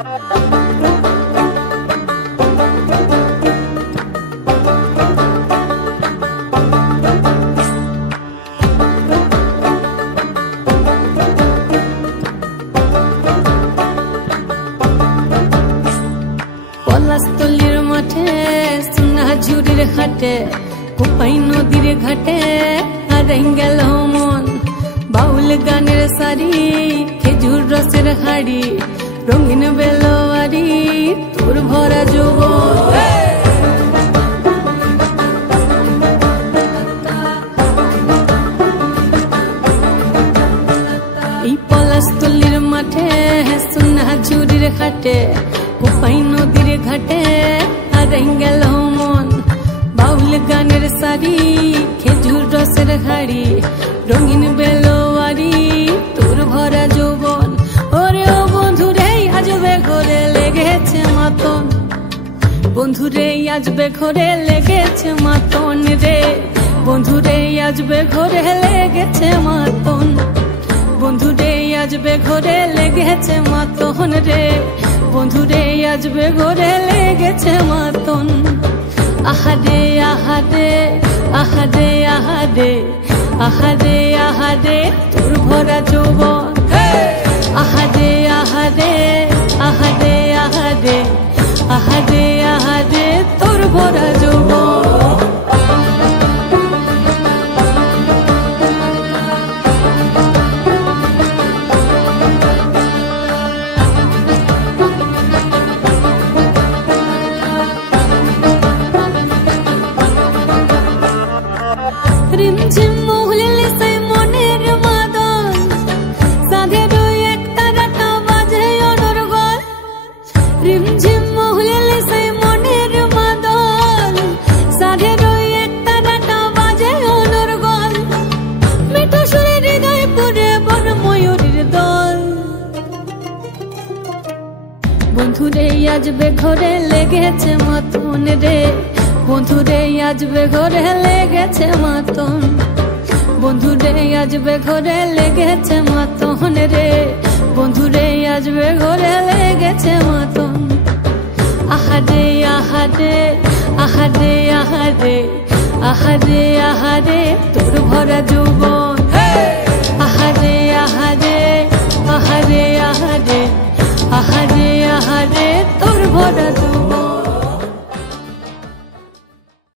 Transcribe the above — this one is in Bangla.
পলাশতলির মাঠে সোনা ঝুড়ির ঘাটে কোপাই নদীর ঘাটে হারাই গেল মন বাউল গানের শাড়ি খেজুর রসের হাড়ি রঙিন বেলোয়ারি তোর ভরা যৌবন এই পলাশতলির মাঠে সোনা ঝুড়ির ঘাটে কোপাই নদীর ঘাটে হারাই গেল মন বাউল গানের শাড়ি খেজুর রসের হাড়ি রঙিন বেলোয়ারি তোর ভরা যৌবন ওরে ও বন্ধুরে আজবে ঘরে লেগেছে মাতন বন্ধুরে আজবে ঘরে লেগেছে মাতন রে বন্ধুরে আজবে ঘরে লেগেছে মাতন বন্ধুরে আজবে ঘরে লেগেছে মাতন রে বন্ধুরে আজবে ঘরে লেগেছে মাতন আহারে আহারে আহারে আহারে আহারে আহারে তোর ভরা যৌবন আহারে আহারে আহারে আহারে আহারে আহারে তোর ভরা যৌবন রিমঝিম মহুলিলে সেই মনের মাদল সাধের এক তারাটা বাজে অনর্গল রিমঝিম মহুলিলে সেই মনের মাদল সাধের এক তারাটা বাজে অনর্গল মিঠো সুরে হৃদয় পুরে বন ময়ূরীর দল বন্ধুরে আজবে ঘরে লেগেছে মাতন রে বন্ধুরে আজবে ঘরে লেগেছে মাতন বন্ধুরে আজবে ঘরে লেগেছে মাতন রে বন্ধুরে আজবে ঘরে লেগেছে মাতন আহারে আহারে আহারে আহারে আহারে আহারে তোর ভরা যৌবন আহারে আহারে আহারে আহারে আহারে আহারে তোর ভরা যৌবন